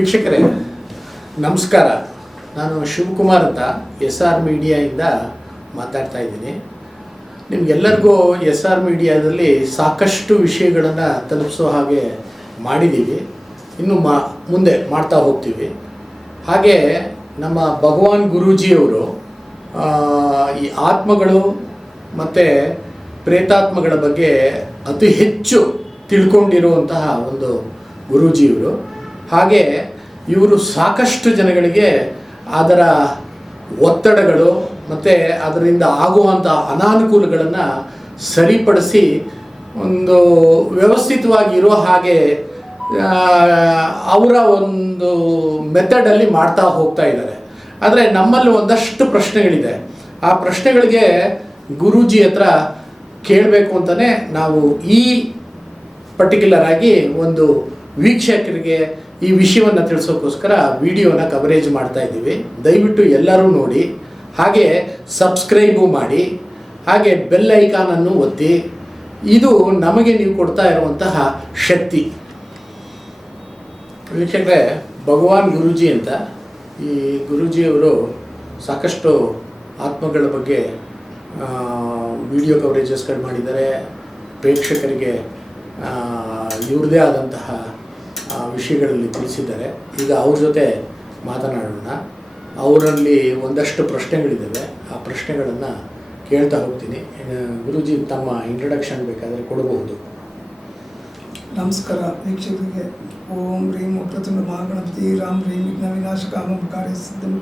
ವೀಕ್ಷಕರೇ ನಮಸ್ಕಾರ. ನಾನು ಶಿವಕುಮಾರ್ ಅಂತ SR ಮೀಡಿಯಾಯಿಂದ ಮಾತಾಡ್ತಾ ಇದ್ದೀನಿ. ನಿಮಗೆಲ್ಲರಿಗೂ SR ಮೀಡಿಯಾದಲ್ಲಿ ಸಾಕಷ್ಟು ವಿಷಯಗಳನ್ನು ತಲುಪಿಸೋ ಹಾಗೆ ಮಾಡಿದ್ದೀವಿ, ಇನ್ನು ಮುಂದೆ ಮಾಡ್ತಾ ಹೋಗ್ತೀವಿ. ಹಾಗೆ ನಮ್ಮ ಭಗವಾನ್ ಗುರೂಜಿಯವರು ಈ ಆತ್ಮಗಳು ಮತ್ತು ಪ್ರೇತಾತ್ಮಗಳ ಬಗ್ಗೆ ಅತಿ ಹೆಚ್ಚು ತಿಳ್ಕೊಂಡಿರುವಂತಹ ಒಂದು ಗುರೂಜಿಯವರು. ಹಾಗೆ ಇವರು ಸಾಕಷ್ಟು ಜನಗಳಿಗೆ ಅದರ ಒತ್ತಡಗಳು ಮತ್ತು ಅದರಿಂದ ಆಗುವಂಥ ಅನಾನುಕೂಲಗಳನ್ನು ಸರಿಪಡಿಸಿ ಒಂದು ವ್ಯವಸ್ಥಿತವಾಗಿ ಇರೋ ಹಾಗೆ ಅವರ ಒಂದು ಮೆಥಡಲ್ಲಿ ಮಾಡ್ತಾ ಹೋಗ್ತಾ ಇದ್ದಾರೆ. ಆದರೆ ನಮ್ಮಲ್ಲಿ ಒಂದಷ್ಟು ಪ್ರಶ್ನೆಗಳಿದೆ. ಆ ಪ್ರಶ್ನೆಗಳಿಗೆ ಗುರೂಜಿ ಹತ್ರ ಕೇಳಬೇಕು ಅಂತಲೇ ನಾವು ಈ ಪರ್ಟಿಕ್ಯುಲರ್ ಆಗಿ ಒಂದು ವೀಕ್ಷಕರಿಗೆ ಈ ವಿಷಯವನ್ನು ತಿಳಿಸೋಕ್ಕೋಸ್ಕರ ವಿಡಿಯೋನ ಕವರೇಜ್ ಮಾಡ್ತಾ ಇದ್ದೀವಿ. ದಯವಿಟ್ಟು ಎಲ್ಲರೂ ನೋಡಿ, ಹಾಗೆ ಸಬ್ಸ್ಕ್ರೈಬು ಮಾಡಿ, ಹಾಗೆ ಬೆಲ್ ಐಕಾನನ್ನು ಒತ್ತಿ. ಇದು ನಮಗೆ ನೀವು ಕೊಡ್ತಾ ಇರುವಂತಹ ಶಕ್ತಿ. ವೀಕ್ಷಕರೇ, ಭಗವಾನ್ ಗುರೂಜಿ ಅಂತ ಈ ಗುರೂಜಿಯವರು ಸಾಕಷ್ಟು ಆತ್ಮಗಳ ಬಗ್ಗೆ ವಿಡಿಯೋ ಕವರೇಜಸ್ಗಳು ಮಾಡಿದ್ದಾರೆ. ಪ್ರೇಕ್ಷಕರಿಗೆ ಇವ್ರದ್ದೇ ಆದಂತಹ ವಿಷಯಗಳಲ್ಲಿ ತಿಳಿಸಿದ್ದಾರೆ. ಈಗ ಅವ್ರ ಜೊತೆ ಮಾತನಾಡೋಣ. ಅವರಲ್ಲಿ ಒಂದಷ್ಟು ಪ್ರಶ್ನೆಗಳಿದ್ದಾವೆ, ಆ ಪ್ರಶ್ನೆಗಳನ್ನು ಕೇಳ್ತಾ ಹೋಗ್ತೀನಿ. ಗುರೂಜಿ, ತಮ್ಮ ಇಂಟ್ರಡಕ್ಷನ್ ಬೇಕಾದರೆ ಕೊಡಬಹುದು. ನಮಸ್ಕಾರ ವೀಕ್ಷಕರಿಗೆ. ಓಂ ರೀಂ ಪ್ರತುಂಡ ಮಹಾಗಣಪತಿ ರಾಮ್ ರೀಂ ವಿಘ್ನ ವಿನಾಶಕ ಓಂ ಕಾರ್ಯ ಸಿದ್ಧನು.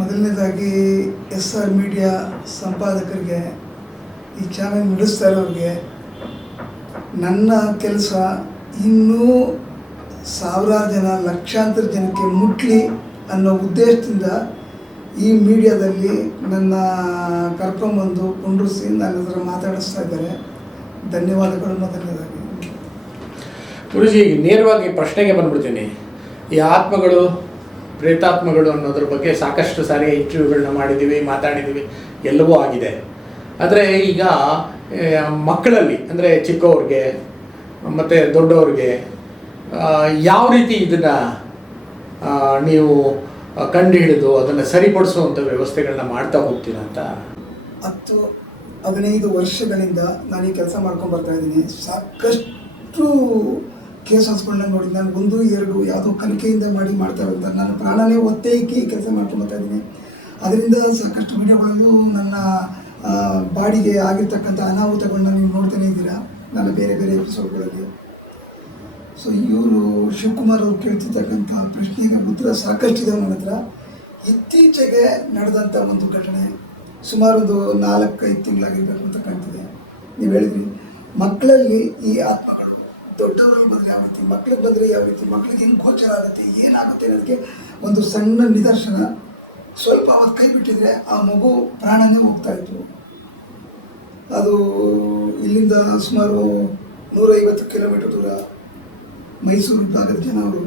ಮೊದಲನೇದಾಗಿ SR ಮೀಡಿಯಾ ಸಂಪಾದಕರಿಗೆ, ಈ ಚಾನೆಲ್ ನಡೆಸ್ತಾ ಇರೋರಿಗೆ, ನನ್ನ ಕೆಲಸ ಇನ್ನೂ ಸಾವಿರಾರು ಜನ, ಲಕ್ಷಾಂತರ ಜನಕ್ಕೆ ಮುಟ್ಲಿ ಅನ್ನೋ ಉದ್ದೇಶದಿಂದ ಈ ಮೀಡಿಯಾದಲ್ಲಿ ನನ್ನ ಕರ್ಕೊಂಬಂದು ಕುಂಡ್ರಿಸಿ ನನ್ನ ಹತ್ರ ಮಾತಾಡಿಸ್ತಾ ಇದ್ದಾರೆ. ಧನ್ಯವಾದಗಳು. ಮೊದಲನೇದಾಗಿ ಗುರೂಜಿ, ನೇರವಾಗಿ ಪ್ರಶ್ನೆಗೆ ಬಂದ್ಬಿಡ್ತೀನಿ. ಈ ಆತ್ಮಗಳು, ಪ್ರೇತಾತ್ಮಗಳು ಅನ್ನೋದ್ರ ಬಗ್ಗೆ ಸಾಕಷ್ಟು ಸಾರಿ ಇಂಟರ್ವ್ಯೂಗಳನ್ನ ಮಾಡಿದ್ದೀವಿ, ಮಾತಾಡಿದ್ದೀವಿ, ಎಲ್ಲವೂ ಆಗಿದೆ. ಆದರೆ ಈಗ ಮಕ್ಕಳಲ್ಲಿ, ಅಂದರೆ ಚಿಕ್ಕವ್ರಿಗೆ ಮತ್ತು ದೊಡ್ಡವ್ರಿಗೆ ಯಾವ ರೀತಿ ಇದನ್ನು ನೀವು ಕಂಡು ಹಿಡಿದು ಅದನ್ನು ಸರಿಪಡಿಸುವಂಥ ವ್ಯವಸ್ಥೆಗಳನ್ನ ಮಾಡ್ತಾ ಹೋಗ್ತೀರಾ ಅಂತ? 10-15 ವರ್ಷಗಳಿಂದ ನಾನು ಈ ಕೆಲಸ ಮಾಡ್ಕೊಂಡು ಬರ್ತಾ ಇದ್ದೀನಿ. ಸಾಕಷ್ಟು ಕೇಸಸ್ಗಳನ್ನ ನೋಡಿ, ನಾನು 1-2 ಯಾವುದೋ ಕಲಿಕೆಯಿಂದ ಮಾಡ್ತಾ ಇರೋದು, ನನ್ನ ಪ್ರಾಣನೇ ಒತ್ತೆ ಇಕ್ಕಿ ಕೆಲಸ ಮಾಡ್ಕೊಂಡು ಬರ್ತಾ ಇದ್ದೀನಿ. ಅದರಿಂದ ಸಾಕಷ್ಟು ವಿಡಿಯೋಗಳಲ್ಲೂ ನನ್ನ ಬಾಡಿಗೆ ಆಗಿರ್ತಕ್ಕಂಥ ಅನಾಹುತಗಳನ್ನ ನೀವು ನೋಡ್ತಾನೆ ಇದ್ದೀರಾ ನನ್ನ ಬೇರೆ ಬೇರೆ ಎಪಿಸೋಡ್ಗಳಲ್ಲಿ. ಸೊ ಇವರು ಶಿವಕುಮಾರ್ ಅವರು ಕೇಳ್ತಿರ್ತಕ್ಕಂಥ ಪ್ರಶ್ನೆಗೆ ಉತ್ತರ ಸಾಕಷ್ಟಿದೆ ನನ್ನ ಹತ್ರ. ಇತ್ತೀಚೆಗೆ ನಡೆದಂಥ ಒಂದು ಘಟನೆ, ಸುಮಾರು ಒಂದು 4-5 ತಿಂಗಳಾಗಿರ್ಬೇಕು ಅಂತ ಕಾಣ್ತಿದೆ. ನೀವು ಹೇಳಿದ್ರಿ ಮಕ್ಕಳಲ್ಲಿ ಈ ಆತ್ಮಗಳು ದೊಡ್ಡವರಿಗೆ ಬಂದರೆ ಯಾವ ರೀತಿ, ಮಕ್ಳಿಗೆ ಬಂದರೆ ಯಾವ ರೀತಿ, ಮಕ್ಕಳಿಗೆ ಹೆಂಗೆ ಗೋಚರ ಆಗುತ್ತೆ, ಏನಾಗುತ್ತೆ ಅನ್ನೋದಕ್ಕೆ ಒಂದು ಸಣ್ಣ ನಿದರ್ಶನ. ಸ್ವಲ್ಪ ಅವತ್ತು ಕೈ ಬಿಟ್ಟಿದ್ರೆ ಆ ಮಗು ಪ್ರಾಣನೇ ಹೋಗ್ತಾ ಇತ್ತು. ಅದು ಇಲ್ಲಿಂದ ಸುಮಾರು 150 ಕಿಲೋಮೀಟರ್ ದೂರ ಮೈಸೂರು ಭಾಗದ ಜನ. ಅವರು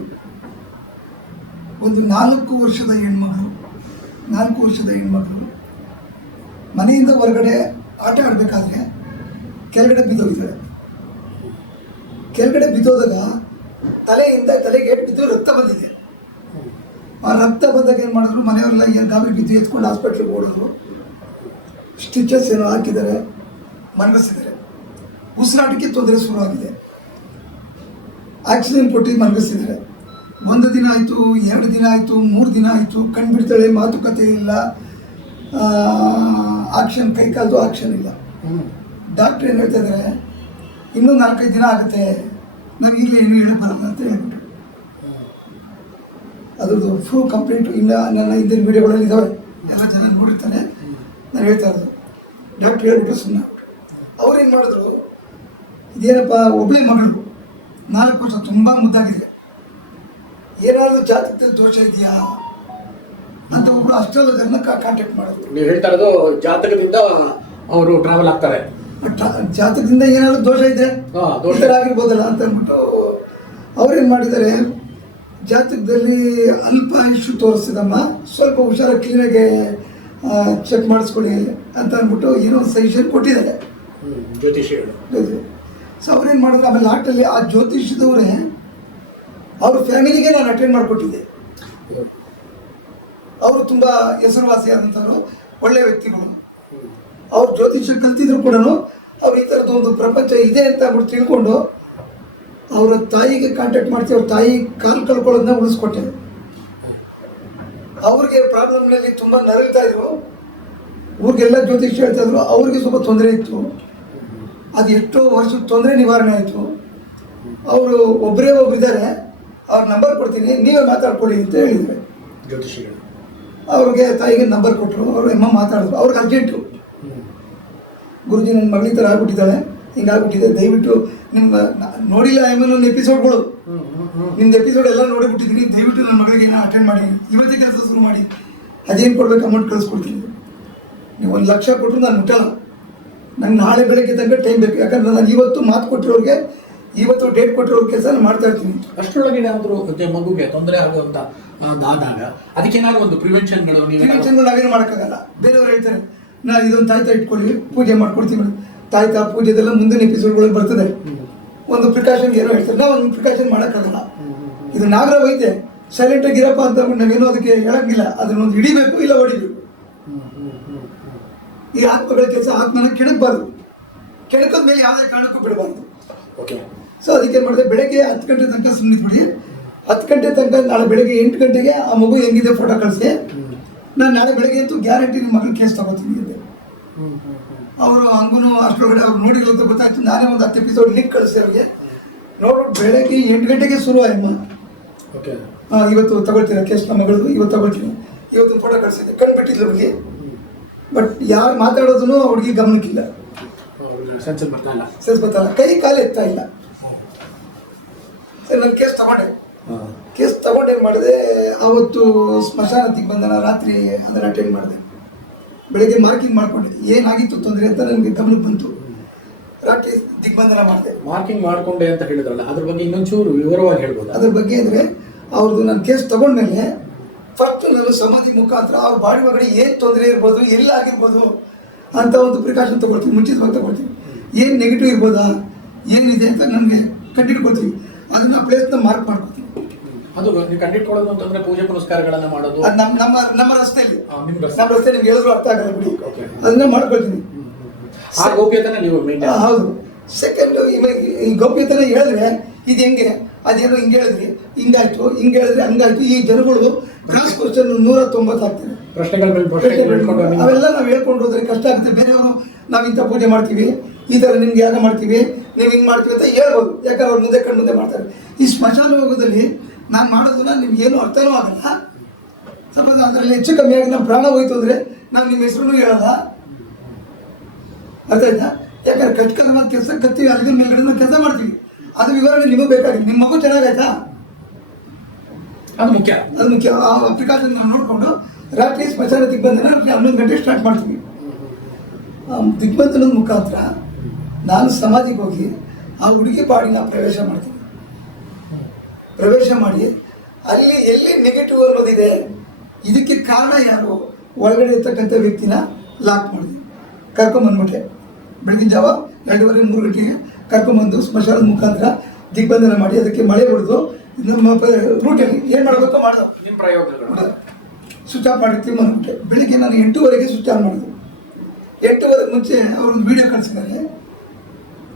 ಒಂದು 4 ವರ್ಷದ ಹೆಣ್ಮಗಳು ಮನೆಯಿಂದ ಹೊರಗಡೆ ಆಟ ಆಡಬೇಕಾದ್ರೆ ಕೆಳಗಡೆ ಬಿದ್ದೋಗಿದ್ದಾಳೆ. ಕೆಳಗಡೆ ಬಿದ್ದೋದಾಗ ತಲೆಗೆ ಏಟು ಬಿದ್ದು ರಕ್ತ ಬಂದಿದೆ. ಆ ರಕ್ತ ಬಂದಾಗ ಏನು ಮಾಡಿದ್ರು, ಮನೆಯವರೆಲ್ಲ ಗಾವಿ ಬಿದ್ದು ಎತ್ಕೊಂಡು ಹಾಸ್ಪಿಟ್ಲಿಗೆ ಓಡಿದ್ರು. ಸ್ಟಿಚಸ್ ಏನೋ ಹಾಕಿದ್ದಾರೆ, ಮಲಗಿಸಿದ್ದಾರೆ. ಉಸಿರಾಟಕ್ಕೆ ತೊಂದರೆ ಶುರುವಾಗಿದೆ. ಆಕ್ಸಿಜನ್ ಕೊಟ್ಟು ಮಲಗಿಸಿದ್ದಾರೆ. 1 ದಿನ ಆಯಿತು, 2 ದಿನ ಆಯಿತು, 3 ದಿನ ಆಯಿತು. ಕಣ್ಬಿಡ್ತಾಳೆ, ಮಾತುಕತೆ ಇಲ್ಲ, ಆಕ್ಷನ್, ಕೈ ಕಾಲದು ಆಕ್ಷನ್ ಇಲ್ಲ. ಡಾಕ್ಟ್ರ್ ಏನು ಹೇಳ್ತಾ ಇದ್ದಾರೆ, ಇನ್ನೂ 4-5 ದಿನ ಆಗುತ್ತೆ, ನಾವು ಈಗಲೇ ಏನು ಹೇಳಬಾರಲ್ಲ ಅಂತ ಹೇಳ್ಬಿಟ್ಟು. ಅದ್ರದ್ದು ಫುಲ್ ಕಂಪ್ಲೀಟ್ ಇಲ್ಲ. ನನ್ನ ಹಿಂದಿನ ವೀಡಿಯೋಗಳಲ್ಲಿ ಇದ್ದಾವೆ, ಎಲ್ಲ ಜನ ನೋಡಿರ್ತಾರೆ. ನಾನು ಹೇಳ್ತಾ ಇರೋದು ಡಾಕ್ಟ್ರ್ ಹೇಳ್ಬಿಟ್ಟು ಸುಮ್ಮನೆ. ಅವ್ರೇನು ಮಾಡಿದ್ರು, ಇದೇನಪ್ಪ ಒಬ್ಬಳೆ ಮಗಳು, 4 ವರ್ಷ, ತುಂಬ ಮುದ್ದಾಗಿದೆ, ಏನಾದರೂ ಜಾತಕದಲ್ಲಿ ದೋಷ ಇದೆಯಾ ಅಂತ ಒಬ್ರು ಅಷ್ಟೆಲ್ಲ ಜನ ಕಾಂಟ್ಯಾಕ್ಟ್ ಮಾಡಿದ್ರು. ನೀವು ಹೇಳ್ತಾ ಇರೋದು ಜಾತಕದಿಂದ ಅವರು ಟ್ರಾವೆಲ್ ಆಗ್ತಾರೆ, ಜಾತಕದಿಂದ ಏನಾದರೂ ದೋಷ ಇದೆ, ಈ ಥರ ಆಗಿರ್ಬೋದಲ್ಲ ಅಂತ ಅಂದ್ಬಿಟ್ಟು ಅವ್ರೇನು ಮಾಡಿದ್ದಾರೆ, ಜಾತಕದಲ್ಲಿ ಅಲ್ಪ ಆಯುಷು ತೋರಿಸಿದಮ್ಮ, ಸ್ವಲ್ಪ ಹುಷಾರ, ಕ್ಲೀನಾಗೆ ಚೆಕ್ ಮಾಡಿಸ್ಕೊಳ್ಳಿ ಅಂತ ಅಂದ್ಬಿಟ್ಟು ಏನೋ ಸಜೆಷನ್ ಕೊಟ್ಟಿದ್ದಾರೆ ಜ್ಯೋತಿಷಿಗಳು. ಸೊ ಅವ್ರೇನು ಮಾಡಿದ್ರು, ಆಮೇಲೆ ಲಾಟಲ್ಲಿ ಆ ಜ್ಯೋತಿಷದವರೇ ಅವ್ರ ಫ್ಯಾಮಿಲಿಗೆ ನಾನು ಅಟೆಂಡ್ ಮಾಡಿಕೊಟ್ಟಿದ್ದೆ. ಅವರು ತುಂಬ ಹೆಸರುವಾಸಿಯಾದಂಥವ್ರು, ಒಳ್ಳೆಯ ವ್ಯಕ್ತಿಗಳು. ಅವ್ರು ಜ್ಯೋತಿಷ್ಯ ಕಲ್ತಿದ್ರು ಕೂಡ ಅವ್ರು ಈ ಥರದ್ದೊಂದು ಪ್ರಪಂಚ ಇದೆ ಅಂತ ಅವ್ರು ತಿಳ್ಕೊಂಡು ಅವರ ತಾಯಿಗೆ ಕಾಂಟ್ಯಾಕ್ಟ್ ಮಾಡ್ತೀವಿ. ಅವ್ರ ತಾಯಿ ಕಾಲು ಕಳ್ಕೊಳ್ಳೋದನ್ನ ಉಳಿಸ್ಕೊಟ್ಟೆ. ಅವ್ರಿಗೆ ಪ್ರಾಬ್ಲಮ್ನಲ್ಲಿ ತುಂಬ ನರಳ್ತಾ ಇದ್ರು, ಊರಿಗೆಲ್ಲ ಜ್ಯೋತಿಷ್ಯ ಹೇಳ್ತಾ ಇದ್ರು. ಅವ್ರಿಗೆ ಸ್ವಲ್ಪ ತೊಂದರೆ ಇತ್ತು. ಅದು ಎಷ್ಟೋ ವರ್ಷದ ತೊಂದರೆ ನಿವಾರಣೆ ಆಯಿತು. ಅವರು ಒಬ್ಬರೇ ಒಬ್ಬರಿದ್ದಾರೆ, ಅವ್ರ ನಂಬರ್ ಕೊಡ್ತೀನಿ, ನೀವೇ ಮಾತಾಡ್ಕೊಳ್ಳಿ ಅಂತ ಹೇಳಿದ್ರು ಜ್ಯೋತಿಷಿಗಳು. ಅವ್ರಿಗೆ ತಾಯಿಗೆ ನಂಬರ್ ಕೊಟ್ಟರು. ಅವರು ಮಾತಾಡಿದ್ರು. ಅವ್ರಿಗೆ ಅರ್ಜೆಂಟು, ಗುರುಜಿ ನನ್ನ ಮಗಳ ಥರ ಆಗ್ಬಿಟ್ಟಿದ್ದಾಳೆ, ಹಿಂಗಾಗ್ಬಿಟ್ಟಿದೆ, ದಯವಿಟ್ಟು ನಿಮ್ಮ ನೋಡಿಲ್ಲ ಒಂದು ಎಪಿಸೋಡ್ಗಳು, ನಿಮ್ದು ಎಪಿಸೋಡ್ ಎಲ್ಲ ನೋಡಿಬಿಟ್ಟಿದ್ದೀನಿ, ದಯವಿಟ್ಟು ನನ್ನ ಮಗಳಿಗೆ ಏನೋ ಅಟೆಂಡ್ ಮಾಡಿ, ಇವತ್ತೇ ಕೆಲಸ ಶುರು ಮಾಡಿ, ಅದೇನು ಕೊಡ್ಬೇಕು ಅಮೌಂಟ್ ಕಳಿಸ್ಕೊಡ್ತೀನಿ. ನೀವು 1 ಲಕ್ಷ ಕೊಟ್ಟರು ನಾನು ಮುಟ್ಟಲ್ಲ, ನಂಗೆ ನಾಳೆ ಬೆಳಗ್ಗೆ ತನಕ ಟೈಮ್ ಬೇಕು. ಯಾಕಂದ್ರೆ ನಾನು ಇವತ್ತು ಮಾತು ಕೊಟ್ಟಿರೋರಿಗೆ, ಇವತ್ತು ಡೇಟ್ ಕೊಟ್ಟಿರೋ ಕೆಲಸ ನಾನು ಮಾಡ್ತಾ ಇರ್ತೀನಿ. ಅಷ್ಟರೊಳಗೆ ಏನಾದರೂ ಮಗುಗೆ ತೊಂದರೆ ಆಗುವಂಥ ಆದಾಗ ಅದಕ್ಕೇನಾದ್ರು ಒಂದು ಪ್ರಿವೆನ್ಷನ್ಗಳು ನಾವೇನು ಮಾಡೋಕ್ಕಾಗಲ್ಲ. ಬೇರೆಯವ್ರು ಹೇಳ್ತಾರೆ ಇದೊಂದು ತಾಯ್ತಾ ಇಟ್ಕೊಳ್ಳಿ, ಪೂಜೆ ಮಾಡ್ಕೊಡ್ತೀವಿ. ತಾಯ್ತಾ ಪೂಜೆದೆಲ್ಲ ಮುಂದಿನ ಎಪಿಸೋಡ್ಗಳಲ್ಲಿ ಬರ್ತದೆ. ಒಂದು ಪ್ರಿಕಾಷನ್ ಏನೋ ಹೇಳ್ತಾರೆ, ನಾವು ಒಂದು ಪ್ರಿಕಾಷನ್ ಮಾಡೋಕ್ಕಾಗಲ್ಲ. ಇದು ನಾಗರ ವೈದ್ಯ, ಸೈಲೆಂಟಾಗಿ ಇರಪ್ಪ ಅಂತ ನಾವೇನೋ ಅದಕ್ಕೆ ಹೇಳಂಗಿಲ್ಲ. ಅದನ್ನೊಂದು ಹಿಡಿಬೇಕು, ಇಲ್ಲ ಹೊಡಿಬೇಕು. ಈ ಆತ್ಮಗಳ ಕೆಲಸ ಆತ್ಮನ ಕೆಣಕಬಾರ್ದು, ಕೆಣಕದ ಮೇಲೆ ಯಾವುದೇ ಕಾರಣಕ್ಕೂ ಬಿಡಬಾರ್ದು. ಓಕೆ. ಸೊ ಅದಕ್ಕೆ ಏನು ಮಾಡಿದೆ, ಬೆಳಗ್ಗೆ 10 ಗಂಟೆ ತನಕ ಸುಮ್ಮನೆ ಬಿಡಿ. 10 ಗಂಟೆ ತನಕ ನಾಳೆ ಬೆಳಗ್ಗೆ 8 ಗಂಟೆಗೆ ಆ ಮಗು ಹೆಂಗಿದೆ ಫೋಟೋ ಕಳಿಸಿ, ನಾನು ನಾಳೆ ಬೆಳಗ್ಗೆ ಅಂತೂ ಗ್ಯಾರಂಟಿ ನಿಮ್ಮ ಮಗನ ಕೇಸ್ ತಗೋತೀನಿ ಅಂದೆ. ಅವರು ಹಂಗೂ ಅಷ್ಟೊಳಗಡೆ ಅವ್ರು ನೋಡಿಲ್ಲ ಅಂತ ಗೊತ್ತಾಯ್ತು. ನಾನೇ ಒಂದು 10 ಎಪಿಸೋಡ್ ಲಿಂಕ್ ಕಳಿಸಿ ಅವ್ರಿಗೆ. ನೋಡ್ಬಿಟ್ಟು ಬೆಳಗ್ಗೆ 8 ಗಂಟೆಗೆ ಶುರು ಆಯಮ್ಮ, ಇವತ್ತು ತಗೊಳ್ತೀನಿ ಕೇಸ್ ನಮ್ಮ ಮಗಳದು, ಇವತ್ತು ತಗೊಳ್ತೀನಿ, ಇವತ್ತು ಫೋಟೋ ಕಳಿಸಿದ್ದೆ. ಕಂಡುಬಿಟ್ಟಿದ್ರು ಅವ್ರಿಗೆ. ಬಟ್ ಯಾರು ಮಾತಾಡೋದನ್ನು ಅವ್ರಿಗೆ ಗಮನಕ್ಕಿಲ್ಲ, ಸೆನ್ಸ್ ಗೊತ್ತಲ್ಲ, ಕೈ ಕಾಲು ಎತ್ತಾ ಇಲ್ಲ. ಸರಿ, ನಾನು ಕೇಸ್ ತಗೊಂಡು ಏನು ಮಾಡಿದೆ, ಅವತ್ತು ಸ್ಮಶಾನ ದಿಗ್ಬಂಧನ ರಾತ್ರಿ ಅದನ್ನು ಅಟೆಂಡ್ ಮಾಡಿದೆ. ಬೆಳಗ್ಗೆ ಮಾರ್ಕಿಂಗ್ ಮಾಡ್ಕೊಂಡೆ, ಏನಾಗಿತ್ತು ತೊಂದರೆ ಅಂತ ನನಗೆ ಗಮನಕ್ಕೆ ಬಂತು. ರಾತ್ರಿ ದಿಗ್ಬಂಧನ ಮಾಡಿದೆ. ಮಾರ್ಕಿಂಗ್ ಮಾಡಿಕೊಂಡೆ ಅಂತ ಹೇಳಿದ್ರಲ್ಲ, ಅದ್ರ ಬಗ್ಗೆ ಇನ್ನೊಂಚೂರು ವಿವರವಾಗಿ ಹೇಳ್ಬೋದು. ಅದ್ರ ಬಗ್ಗೆ ಅಂದರೆ, ಅವ್ರದ್ದು ನಾನು ಕೇಸ್ ತಗೊಂಡ್ಮೇಲೆ ಫಸ್ಟ್ ನಾನು ಸಮಾಧಿ ಮುಖಾಂತರ ಅವ್ರ ಬಾಡಿ ಒಳಗಡೆ ಏನು ತೊಂದರೆ ಇರ್ಬೋದು, ಎಲ್ಲ ಆಗಿರ್ಬೋದು ಅಂತ ಒಂದು ಪ್ರಿಕಾಷನ್ ತೊಗೊಳ್ತೀವಿ, ಮುಂಚಿತವಾಗಿ ತೊಗೊಳ್ತೀವಿ. ಏನು ನೆಗೆಟಿವ್ ಇರ್ಬೋದಾ, ಏನಿದೆ ಅಂತ ನನಗೆ ಕಂಡಿಡ್ಕೊಳ್ತೀವಿ. ಅದನ್ನು ಆ ಪ್ಲೇಸ್ನ ಮಾರ್ಕ್ ಮಾಡ್ಕೊತೀವಿ. ಅದು ನೀವು ಕಂಡಿಟ್ಕೊಳ್ಳೋದು ಅಂತಂದ್ರೆ ಪೂಜೆ ಪುನಸ್ಕಾರಗಳನ್ನು ಮಾಡೋದು, ಅದು ನಮ್ಮ ರಸ್ತೆಯಲ್ಲಿ, ನಮ್ಮ ರಸ್ತೆ ನಿಮ್ಗೆ ಹೇಳಿದ್ರು ಅರ್ಥ ಆಗಲ್ಲ ಬಿಡಿ, ಅದನ್ನ ಮಾಡ್ಕೊಳ್ತೀನಿ. ಆ ಗೋಪ್ಯತೆನ ನೀವು ಹೌದು. ಸೆಕೆಂಡ್, ಈ ಗೋಪ್ಯತೆನ ಹೇಳಿದ್ರೆ ಇದು ಹೆಂಗೆ, ಅದೇನೋ ಹಿಂಗೆ ಹೇಳಿದ್ರಿ, ಹಿಂಗಾಯ್ತು, ಹಿಂಗೆ ಹೇಳಿದ್ರೆ ಹಂಗಾಯ್ತು. ಈ ಜನಗಳು ಕ್ರಾಸ್ ಕ್ವಶನ್ 190 ಆಗ್ತದೆ. ಅವೆಲ್ಲ ನಾವು ಹೇಳ್ಕೊಂಡು ಹೋದ್ರೆ ಕಷ್ಟ ಆಗುತ್ತೆ. ಬೇರೆಯವರು ನಾವು ಇಂಥ ಪೂಜೆ ಮಾಡ್ತೀವಿ, ಈ ಥರ ನಿಮ್ಗೆ ಯಾಗ ಮಾಡ್ತೀವಿ, ನೀವು ಹಿಂಗೆ ಮಾಡ್ತೀವಿ ಅಂತ ಹೇಳ್ಬೋದು. ಯಾಕಂದ್ರೆ ಅವ್ರು ಮುಂದೆ ಕಣ್ಣು ಮುಂದೆ ಮಾಡ್ತಾರೆ. ಈ ಸ್ಮಶಾನ ಹೋಗೋದಲ್ಲಿ ನಾನು ಮಾಡೋದನ್ನ ನಿಮ್ಗೆ ಏನೂ ಅರ್ಥನೂ ಆಗಲ್ಲ. ಸಪೋಸ್ ಅದರಲ್ಲಿ ಹೆಚ್ಚು ಕಮ್ಮಿ ಆಗಿ ನಮ್ಮ ಪ್ರಾಣ ಹೋಯ್ತು ಅಂದರೆ ನಾವು ನಿಮ್ಮ ಹೆಸರು ಹೇಳಲ್ಲ, ಅರ್ಥ ಆಯ್ತಾ? ಯಾಕಂದ್ರೆ ಕಷ್ಟಕರವಾದ ಕೆಲಸ ಕತ್ತೀವಿ, ಅಲ್ಲಿಗೆ ಮೇಲ್ಗಡೆ ಕೆಲಸ ಮಾಡ್ತೀವಿ. ಅದು ವಿವರಣೆ ನಿಮಗೆ ಬೇಕಾಗಿದೆ. ನಿಮ್ಮ ಮಗು ಚೆನ್ನಾಗಾಯ್ತಾ, ಅದು ಮುಖ್ಯ. ಆ ಪ್ರಿಕಾಷನ್ ನಾವು ನೋಡಿಕೊಂಡು ರಾತ್ರಿ ಸ್ಮಶಾನ ದಿಗ್ಬಂಧನ 11 ಗಂಟೆ ಸ್ಟಾರ್ಟ್ ಮಾಡ್ತೀವಿ. ದಿಗ್ಬಂಧನದ ಮುಖಾಂತರ ನಾನು ಸಮಾಧಿಗೆ ಹೋಗಿ ಆ ಹುಡುಗಿ ಬಾಡಿನ ಪ್ರವೇಶ ಮಾಡ್ತೀನಿ. ಪ್ರವೇಶ ಮಾಡಿ ಅಲ್ಲಿ ಎಲ್ಲಿ ನೆಗೆಟಿವ್ ಅನ್ನೋದಿದೆ, ಇದಕ್ಕೆ ಕಾರಣ ಯಾರು, ಒಳಗಡೆ ಇರ್ತಕ್ಕಂಥ ವ್ಯಕ್ತಿನ ಲಾಕ್ ಮಾಡಿದೆ, ಕರ್ಕೊಂಬಂದ್ಬಿಟ್ಟೆ. ಬೆಳಗಿನ ಜಾವ 2:30-3 ಗಂಟೆಗೆ ಕರ್ಕೊಂಬಂದು ಸ್ಮಶಾನದ ಮುಖಾಂತರ ದಿಗ್ಬಂಧನ ಮಾಡಿ ಅದಕ್ಕೆ ಮಳೆ ಹೊಡೆದು ನಮ್ಮ ರೂಟಲ್ಲಿ ಏನು ಮಾಡಬೇಕು ಮಾಡೋದು. ನಿಮ್ಮ ಪ್ರಯೋಗಗಳು ಸ್ವಿಚ್ ಆಫ್ ಮಾಡಿರ್ತೀವಿ ಅಂದ್ಬಿಟ್ಟೆ. ಬೆಳಿಗ್ಗೆ ನಾನು 8:00 ಸ್ವಿಚ್ ಆನ್ ಮಾಡಿದೆ. 8:00 ಮುಂಚೆ ಅವ್ರೊಂದು ವೀಡಿಯೋ ಕಳಿಸಿದ್ದಾರೆ.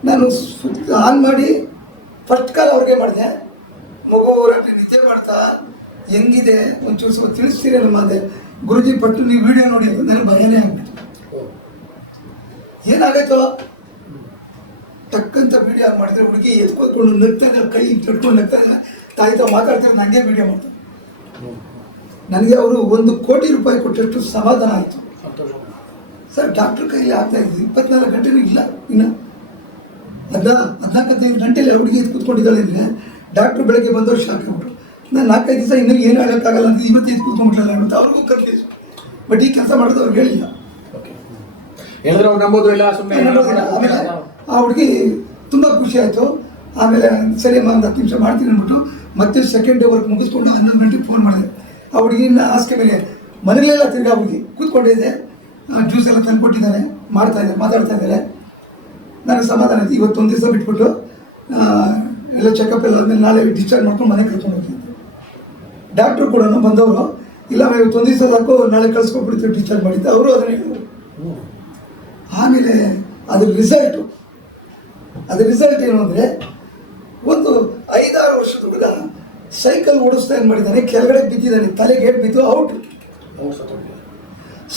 ನಾನು ಸ್ವಿಚ್ ಆನ್ ಮಾಡಿ ಫಸ್ಟ್ ಕಾಲ್ ಅವ್ರಿಗೆ ಮಾಡಿದೆ. ಮಗು ರಾತ್ರಿ ನಿದ್ದೆ ಮಾಡ್ತಾ ಹೆಂಗಿದೆ ಒಂಚೂರು ಸ್ವಲ್ಪ ತಿಳಿಸ್ತೀರಿ ನಮ್ಮ ಅಂದೆ. ಗುರುಜಿ ಪಟ್ಟು ನೀವು ವೀಡಿಯೋ ನೋಡಿ ಅಂತ ನನಗೆ ಭಯನೇ ಆಗ್ಬಿಟ್ಟು. ಏನಾಗೈತೋ ಟಕ್ಕಂತ ವೀಡಿಯೋ ಆನ್ ಮಾಡಿದ್ರೆ ಹುಡುಗಿ ಎತ್ಕೊಳ್ಕೊಂಡು ನಗ್ತಾನೆ, ಕೈ ತಿಳ್ಕೊಂಡು ನಗ್ತಾನೆ, ತಾಯಿತ ಮಾತಾಡ್ತಾರೆ, ನನಗೆ ವೀಡಿಯೋ ಮಾಡ್ತಾರೆ. ನನಗೆ ಅವರು 1 ಕೋಟಿ ರೂಪಾಯಿ ಕೊಟ್ಟಷ್ಟು ಸಮಾಧಾನ ಆಯಿತು. ಸರ್, ಡಾಕ್ಟ್ರ್ ಕೈಯಲ್ಲಿ ಆಗ್ತಾ ಇದ್ದು 24 ಗಂಟೆನೂ ಇಲ್ಲ. ಇನ್ನು 14-15 ಗಂಟೆಯಲ್ಲಿ ಹುಡುಗಿ ಎದ್ದು ಕೂತ್ಕೊಂಡಿದ್ದಾಳೆ ಅಂದರೆ ಡಾಕ್ಟ್ರು ಬೆಳಗ್ಗೆ ಬಂದವರು ಶಾಕ್ ಆಗ್ಬಿಟ್ರು. ನಾನು 4-5 ದಿವಸ ಇನ್ನೂ ಏನು ಹೇಳೋಕ್ಕಾಗಲ್ಲ ಅಂತ ಇವತ್ತು ಎದ್ದು ಕೂತ್ಕೊಂಡ್ಬಿಟ್ರಲ್ಲ ಅಂತ ಅವ್ರಿಗೂ ಕನ್ಫ್ಯೂಸ್. ಬಟ್ ಈ ಕೆಲಸ ಮಾಡೋದು ಅವ್ರಿಗೆ ಹೇಳಿಲ್ಲ. ಆಮೇಲೆ ಆ ಹುಡುಗಿ ತುಂಬ ಖುಷಿ ಆಯಿತು. ಆಮೇಲೆ ಸರಿ ಅಮ್ಮ ಒಂದು 10 ನಿಮಿಷ ಮಾಡ್ತೀನಿ ಅಂದ್ಬಿಟ್ಟು ಮತ್ತೆ ಸೆಕೆಂಡ್ ಡೇ ವರ್ಕ್ ಮುಗಿಸ್ಕೊಂಡು 11 ಗಂಟೆಗೆ ಫೋನ್ ಮಾಡಿದೆ. ಆ ಹುಡುಗಿನ ಹಾಸಿಗೆ ಮೇಲೆ ಮನೆಯಲ್ಲೆಲ್ಲ ತಿರ್ಗಾ ಹುಡುಗಿ ಕೂತ್ಕೊಂಡಿದ್ದೆ. ಜ್ಯೂಸ್ ಎಲ್ಲ ತಂದುಕೊಟ್ಟಿದ್ದಾರೆ, ಮಾತಾಡ್ತಾ ಇದ್ದಾರೆ. ನನಗೆ ಸಮಾಧಾನ ಆಯ್ತು. ಇವತ್ತೊಂದು ದಿವಸ ಬಿಟ್ಬಿಟ್ಟು ಎಲ್ಲ ಚೆಕಪ್ ಎಲ್ಲ ಆದಮೇಲೆ ನಾಳೆ ಡಿಸ್ಚಾರ್ಜ್ ಮಾಡ್ಕೊಂಡು ಮನೆಗೆ ಕರ್ಕೊಂಡು ಹೋಗ್ತಿದ್ದೆ. ಡಾಕ್ಟ್ರು ಕೂಡ ಬಂದವರು ಇಲ್ಲ ಇವತ್ತೊಂದು ದಿವಸ ಸಾಕು ನಾಳೆ ಕಳಿಸ್ಕೊಟ್ಬಿಡ್ತೀವಿ ಡಿಸ್ಚಾರ್ಜ್ ಮಾಡಿದ್ದೆ, ಅವರು ಅದನ್ನೇ ಹೇಳಿದ್ರು. ಆಮೇಲೆ ಅದ್ರ ರಿಸಲ್ಟ್ ಏನು ಅಂದರೆ, ಒಂದು 5-6 ವರ್ಷದ ಹುಡುಗ ಸೈಕಲ್ ಓಡಿಸ್ತಾ ಏನು ಮಾಡಿದ್ದಾನೆ, ಕೆಳಗಡೆ ಬಿದ್ದಿದ್ದಾನೆ, ತಲೆಗೆ ಏಟ್ ಬಿದ್ದು ಔಟ್.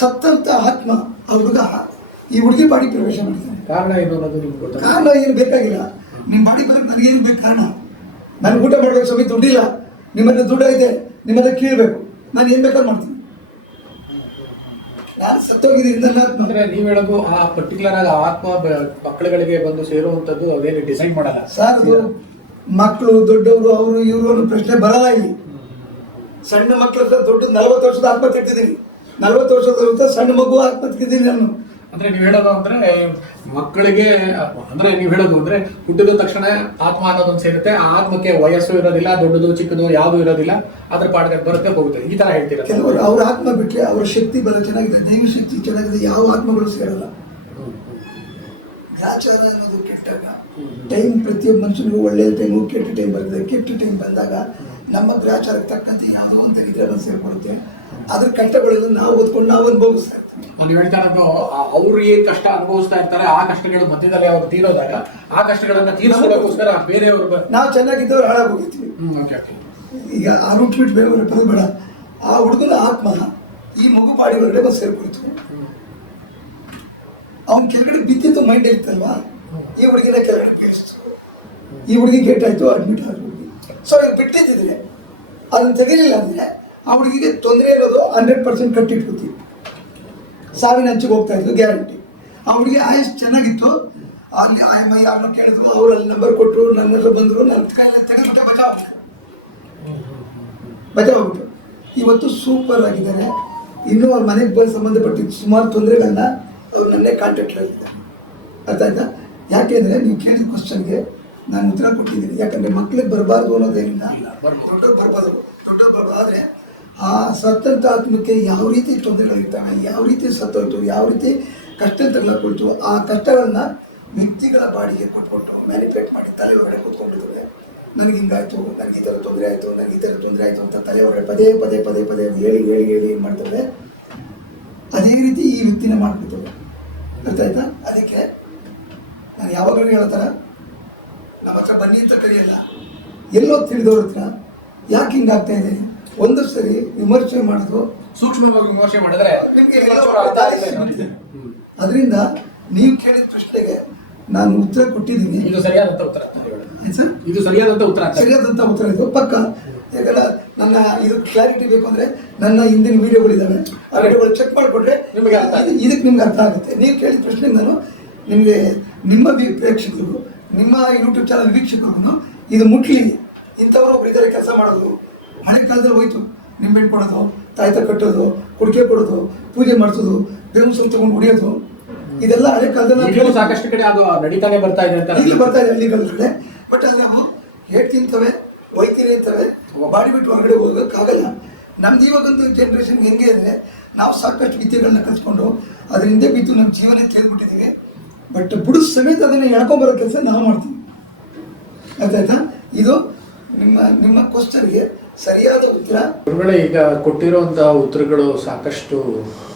ಸತ್ತಂತ ಆತ್ಮ ಆ ಹುಡುಗ ಈ ಹುಡುಗಿ ಬಾಡಿ ಪ್ರವೇಶ ಮಾಡಿದ್ದಾನೆ. ಕಾರಣ ಏನು ಅನ್ನೋದು ನಿಮ್ಗೆ ಗೊತ್ತಾ? ಕಾರಣ ಏನು ಬೇಕಾಗಿಲ್ಲ, ನಿಮ್ಮ ಬಾಡಿ ಬರೋಕ್ಕೆ ನನಗೇನು ಬೇಕು ಕಾರಣ? ನನಗೆ ಊಟ ಮಾಡಬೇಕು ಸ್ವಾಮಿ, ದುಡ್ಡಿಲ್ಲ, ನಿಮ್ಮಲ್ಲಿ ದುಡ್ಡು ಐತೆ, ನಿಮ್ಮನ್ನ ಕೇಳಬೇಕು, ನಾನು ಏನು ಬೇಕಾದ್ರೂ ಮಾಡ್ತೀನಿ. ನಾನು ಸತ್ತೋಗಿದ್ದೀನಿ ನನ್ನ ಆತ್ಮ. ಅಂದ್ರೆ ನೀವು ಹೇಳೋದು ಆ ಪರ್ಟಿಕ್ಯುಲರ್ ಆಗಿ ಆತ್ಮ ಮಕ್ಕಳುಗಳಿಗೆ ಬಂದು ಸೇರುವಂಥದ್ದು ಅದೇನು ಡಿಸೈಡ್ ಮಾಡಲ್ಲ ಸರ್. ಅದು ಮಕ್ಕಳು ದೊಡ್ಡವರು ಅವರು ಇವರು ಅನ್ನೋ ಪ್ರಶ್ನೆ ಬರಲ್ಲ ಇಲ್ಲಿ. ಸಣ್ಣ ಮಕ್ಕಳ ಹತ್ರ ದೊಡ್ಡ 40 ವರ್ಷದ ಆತ್ಮಹತ್ಯೆ ಇಟ್ಟಿದ್ದೀನಿ, 40 ವರ್ಷದ ಸಣ್ಣ ಮಗು ಆತ್ಮಹತ್ಯೆ ಇದ್ದೀನಿ ನಾನು. ಅಂದ್ರೆ ನೀವು ಹೇಳೋದು ಅಂದ್ರೆ ಮಕ್ಕಳಿಗೆ, ಅಂದ್ರೆ ನೀವು ಹೇಳೋದು ಅಂದ್ರೆ ಹುಟ್ಟಿದ ತಕ್ಷಣ ಆತ್ಮ ಅನ್ನೋದೊಂದು ಸೇರುತ್ತೆ. ಆ ಆತ್ಮಕ್ಕೆ ವಯಸ್ಸು ಇರೋದಿಲ್ಲ, ದೊಡ್ಡದು ಚಿಕ್ಕದು ಯಾವುದು ಇರೋದಿಲ್ಲ, ಅದ್ರ ಪಾಡ್ಗೆ ಬರುತ್ತೆ ಹೋಗುತ್ತೆ, ಈ ತರ ಹೇಳ್ತೀರಾ? ಕೆಲವರು ಅವ್ರ ಆತ್ಮ ಬಿಟ್ಟರೆ ಅವ್ರ ಶಕ್ತಿ ಬಲ ಚೆನ್ನಾಗಿದೆ, ದೈವ ಶಕ್ತಿ ಚೆನ್ನಾಗಿದೆ, ಯಾವ ಆತ್ಮಗಳು ಸೇರಲ್ಲ. ಗ್ರಾಚಾರ ಅನ್ನೋದು ಕೆಟ್ಟಾಗ ಟೈಮ್, ಪ್ರತಿಯೊಬ್ಬ ಮನುಷ್ಯನಿಗೂ ಒಳ್ಳೆಯ ಟೈಮು ಕೆಟ್ಟ ಟೈಮ್ ಬರ್ತದೆ. ಕೆಟ್ಟ ಟೈಮ್ ಬಂದಾಗ ನಮ್ಮ ಗ್ರಾಚಾರಕ್ಕೆ ತಕ್ಕಂತೆ ಯಾವುದೋ ಒಂದು ತೆಗೆದ್ರೆ ಬಂದು ಸೇರ್ಕೊಡುತ್ತೆ. ಅದ್ರ ಕಷ್ಟಗಳೆಲ್ಲ ನಾವು ಓದ್ಕೊಂಡು ನಾವು ಅನುಭವಿಸ್ತಾ ಇರ್ತೀವಿ. ನೀವು ಹೇಳ್ತಾ ಇರೋದು ಅವ್ರು ಏನ್ ಕಷ್ಟ ಅನುಭವಿಸ್ತಾ ಇರ್ತಾರೆ, ಆ ಕಷ್ಟಗಳು ಮಧ್ಯದಲ್ಲಿ ಅವ್ರು ತೀರೋದಾಗ ಆ ಕಷ್ಟಗಳನ್ನ ತೀರಿಸೋದಕ್ಕೋಸ್ಕರ ಬೇರೆಯವರು ನಾವು ಚೆನ್ನಾಗಿದ್ದವ್ರು ಹಾಳಾಗೋಗಿರ್ತೀವಿ. ಈಗ ಆ ರೂಟ್ ಬಿಟ್ಟು ಬೇರೆ ಬರೋದು ಬೇಡ. ಆ ಹುಡುಗನ ಆತ್ಮ ಈ ಮಗು ಬಾಡಿ ಒಳಗಡೆ ಬಂದು ಸೇರ್ಕೊಳ್ತು. ಅವ್ನ ಕೆಳಗಡೆ ಬಿದ್ದಿದ್ದು ಮೈಂಡ್ ಇರ್ತಲ್ವಾ, ಈ ಹುಡುಗಿನ ಕೆಳಗಡೆ ಕೇಳಿಸ್ತು, ಈ ಹುಡುಗಿ ಗೇಟ್ ಆಯ್ತು, ಅಡ್ಮಿಟ್ ಆದ್ರು. ಸೊ ಈಗ ಬಿಟ್ಟಿದ್ದಿದ್ರೆ ಅದನ್ನ ತೆಗೀಲಿಲ್ಲ ಅಂದರೆ ಆ ಹುಡುಗಿಗೆ ತೊಂದರೆ ಇರೋದು 100% ಕಟ್ಟಿಟ್ಕೊತೀವಿ. ಸಾವಿನ ಅಂಚಿಗೆ ಹೋಗ್ತಾ ಇದ್ದು ಗ್ಯಾರಂಟಿ. ಆ ಹುಡುಗಿ ಆಯಸ್ ಚೆನ್ನಾಗಿತ್ತು, ಅಲ್ಲಿ ಆಯಮ್ಮ ಯಾರನ್ನ ಕೇಳಿದ್ರು, ಅವ್ರು ಅಲ್ಲಿ ನಂಬರ್ ಕೊಟ್ಟರು, ನನ್ನ ಹತ್ರ ಬಂದರು, ನನ್ನ ಕೈಯಲ್ಲಿ ತೆಗೆದುಬಿಟ್ಟೆ ಬಚಾವ್ಬಿಟ್ಟು ಇವತ್ತು ಸೂಪರ್ ಆಗಿದ್ದಾರೆ. ಇನ್ನೂ ಅವ್ರ ಮನೆಗೆ ಬಂದು ಸಂಬಂಧಪಟ್ಟಿದ್ದು ಸುಮಾರು ತೊಂದರೆಗಳನ್ನ ಅವ್ರು ನನ್ನೇ ಕಾಂಟ್ಯಾಕ್ಟ್ರಲ್ಲಿದ್ದಾರೆ. ಅರ್ಥ ಆಯ್ತಾ? ಯಾಕೆಂದರೆ ನೀವು ಕೇಳಿದ ಕ್ವಶನ್ಗೆ ನಾನು ಉತ್ತರ ಕೊಟ್ಟಿದ್ದೀನಿ. ಯಾಕಂದರೆ ಮಕ್ಳಿಗೆ ಬರಬಾರ್ದು ಅನ್ನೋದೇನಿಲ್ಲ, ದೊಡ್ಡವ್ರು ಬರ್ಬಾರ್ದು. ಆದರೆ ಆ ಸತ್ತಂತ ಆತ್ಮಕ್ಕೆ ಯಾವ ರೀತಿ ತೊಂದರೆಗಳಿರ್ತವೆ, ಯಾವ ರೀತಿ ಸತ್ತೋಯ್ತು, ಯಾವ ರೀತಿ ಕಷ್ಟ ತಗೊಳ್ಕೊಳ್ತು, ಆ ಕಷ್ಟಗಳನ್ನ ವ್ಯಕ್ತಿಗಳ ಬಾಡಿಗೆ ಕೊಟ್ಬಿಟ್ಟು ಮ್ಯಾನಿಪುಲೇಟ್ ಮಾಡಿ ತಲೆ ಹೊರಗಡೆ ಕೂತ್ಕೊಂಡಿದ್ದಾರೆ. ನನಗೆ ಹಿಂಗಾಯ್ತು, ನನಗೆ ಈ ಥರ ತೊಂದರೆ ಆಯಿತು, ನನಗೆ ಈ ಥರ ತೊಂದರೆ ಆಯಿತು ಅಂತ ತಲೆ ಹೊರಗಡೆ ಪದೇ ಪದೇ ಪದೇ ಪದೇ ಹೇಳಿ ಹೇಳಿ ಹೇಳಿ ಏನು ಮಾಡ್ತಾರೆ, ಅದೇ ರೀತಿ ಈ ವ್ಯಕ್ತಿನ ಮಾಡ್ಬಿಡ್ತಾರೆ. ಅರ್ಥ ಆಯ್ತಾ? ಅದಕ್ಕೆ ನಾನು ಯಾವಾಗಲೂ ಹೇಳ್ತಾರ ನಮ್ಮ ಹತ್ರ ಬನ್ನಿ ಅಂತ ಕರೆಯಲ್ಲ, ಎಲ್ಲೋ ತಿಳಿದವ್ರ ಹತ್ರ ಯಾಕೆ ಹಿಂಗಾಗ್ತಾ ಇದೆ ಒಂದು ಸರಿ ವಿಮರ್ಶೆ ಮಾಡೋದು, ಸೂಕ್ಷ್ಮವಾಗಿ ವಿಮರ್ಶೆ ಮಾಡಿದ್ರೆ ಅದರಿಂದ ನೀವು ಕೇಳಿದ ಪ್ರಶ್ನೆಗೆ ನಾನು ಉತ್ತರ ಕೊಟ್ಟಿದ್ದೀನಿ. ಇದು ಸರಿಯಾದಂತ ಉತ್ತರ, ಇದು ಸರಿಯಾದಂತ ಉತ್ತರ, ಸರಿಯಾದಂಥ ಉತ್ತರ ಇದು ಪಕ್ಕ. ಯಾಕಂದ್ರೆ ನನ್ನ ಇದು ಕ್ಲಾರಿಟಿ ಬೇಕು ಅಂದರೆ ನನ್ನ ಹಿಂದಿನ ವಿಡಿಯೋಗಳಿದ್ದಾವೆ, ಆ ವಿಡಿಯೋಗಳು ಚೆಕ್ ಮಾಡಿಕೊಂಡ್ರೆ ನಿಮಗೆ ಇದಕ್ಕೆ ನಿಮ್ಗೆ ಅರ್ಥ ಆಗುತ್ತೆ. ನೀವು ಕೇಳಿದ ಪ್ರಶ್ನೆಗೆ ನಾನು ನಿಮಗೆ ನಿಮ್ಮ ಪ್ರೇಕ್ಷಕರು, ನಿಮ್ಮ ಯೂಟ್ಯೂಬ್ ಚಾನಲ್ ವೀಕ್ಷಕರು ಇದು ಮುಟ್ಲಿ, ಇಂಥವ್ರು ಒಬ್ರು ಇದ್ದಾರೆ ಕೆಲಸ ಮಾಡೋದು. ಮಳೆ ಕಾಲದಲ್ಲಿ ಹೋಯ್ತು, ನಿಂಬೆಹಣ್ಣು ಕೊಡೋದು, ತಾಯ್ತ ಕಟ್ಟೋದು, ಕುಡಿಕೆ ಕೊಡೋದು, ಪೂಜೆ ಮಾಡಿಸೋದು, ಬೇವು ಸೊಪ್ಪು ತಗೊಂಡು ಹೊಡಿಯೋದು, ಇದೆಲ್ಲ ಹಳೆ ಕಾಲದಲ್ಲಿ ಸಾಕಷ್ಟು ಕಡೆ ಅದು ನಡೀತಾನೆ ಬರ್ತಾ ಇದೆ ಅಂತ ಇಲ್ಲಿ ಬರ್ತಾ ಇದೆ ಹಳ್ಳಿಗಳಲ್ಲೇ. ಬಟ್ ಅಲ್ಲಿ ನಾವು ಹೇಟ್ ತಿಂತವೆ, ಒಯ್ತೀನಿ ಅಂತವೆ, ಬಾಡಿ ಬಿಟ್ಟು ಹೊರಗಡೆ ಹೋಗೋಕ್ಕಾಗಲ್ಲ. ನಮ್ದು ಇವಾಗೊಂದು ಜನ್ರೇಷನ್ ಹೆಂಗೆ ಅಂದರೆ ನಾವು ಸಾಕಷ್ಟು ವಿದ್ಯೆಗಳನ್ನ ಕಲ್ತ್ಕೊಂಡು ಅದ್ರ ಹಿಂದೆ ಬಿದ್ದು ನಮ್ಮ ಜೀವನ ತೆಗೆದುಬಿಟ್ಟಿದ್ದೀವಿ. ಬಟ್ ಬುಡು ಸಮೇತ ಅದನ್ನು ಎಳ್ಕೊಂಬರೋ ಕೆಲಸ ನಾವು ಮಾಡ್ತೀವಿ. ಆಯ್ತಾಯ್ತಾ? ಇದು ನಿಮ್ಮ ಕ್ವಶನ್ಗೆ ಸರಿಯಾದ ಉತ್ತರ. ಗುರುಗಳೇ, ಈಗ ಕೊಟ್ಟಿರುವಂತಹ ಉತ್ತರಗಳು ಸಾಕಷ್ಟು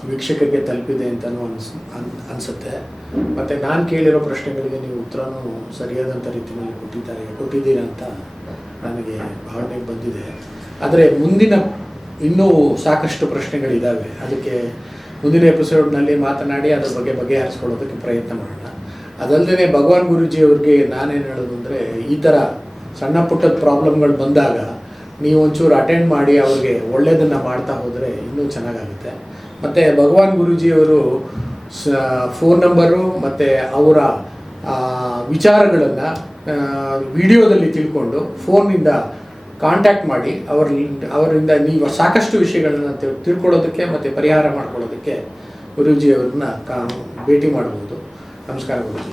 ವೀಕ್ಷಕರಿಗೆ ತಲುಪಿದೆ ಅಂತಲೂ ಅನಿಸುತ್ತೆ. ಮತ್ತು ನಾನು ಕೇಳಿರೋ ಪ್ರಶ್ನೆಗಳಿಗೆ ನೀವು ಉತ್ತರನೂ ಸರಿಯಾದಂಥ ರೀತಿಯಲ್ಲಿ ಕೊಟ್ಟಿದ್ದೀರಾ ಅಂತ ನನಗೆ ಭಾವನೆಗೆ ಬಂದಿದೆ. ಆದರೆ ಮುಂದಿನ ಇನ್ನೂ ಸಾಕಷ್ಟು ಪ್ರಶ್ನೆಗಳಿದ್ದಾವೆ. ಅದಕ್ಕೆ ಮುಂದಿನ ಎಪಿಸೋಡ್ನಲ್ಲಿ ಮಾತನಾಡಿ ಅದ್ರ ಬಗ್ಗೆ ಬಗೆಹರಿಸ್ಕೊಳ್ಳೋದಕ್ಕೆ ಪ್ರಯತ್ನ ಮಾಡೋಣ. ಅದಲ್ಲದೆ ಭಗವಾನ್ ಗುರೂಜಿ ಅವ್ರಿಗೆ ನಾನೇನು ಹೇಳೋದು ಅಂದರೆ, ಈ ಥರ ಸಣ್ಣ ಪುಟ್ಟದ ಪ್ರಾಬ್ಲಮ್ಗಳು ಬಂದಾಗ ನೀವು ಒಂಚೂರು ಅಟೆಂಡ್ ಮಾಡಿ ಅವ್ರಿಗೆ ಒಳ್ಳೆಯದನ್ನು ಮಾಡ್ತಾ ಹೋದರೆ ಇನ್ನೂ ಚೆನ್ನಾಗಾಗುತ್ತೆ. ಮತ್ತು ಭಗವಾನ್ ಗುರೂಜಿಯವರು ಫೋನ್ ನಂಬರು ಮತ್ತು ಅವರ ವಿಚಾರಗಳನ್ನು ವಿಡಿಯೋದಲ್ಲಿ ತಿಳ್ಕೊಂಡು ಫೋನಿಂದ ಕಾಂಟ್ಯಾಕ್ಟ್ ಮಾಡಿ ಅವರಿಂದ ನೀವು ಸಾಕಷ್ಟು ವಿಷಯಗಳನ್ನು ತಿಳ್ಕೊಳ್ಳೋದಕ್ಕೆ ಮತ್ತು ಪರಿಹಾರ ಮಾಡ್ಕೊಳ್ಳೋದಕ್ಕೆ ಗುರೂಜಿಯವ್ರನ್ನ ಭೇಟಿ ಮಾಡ್ಬೋದು. ನಮಸ್ಕಾರ ಗುರೂಜಿ.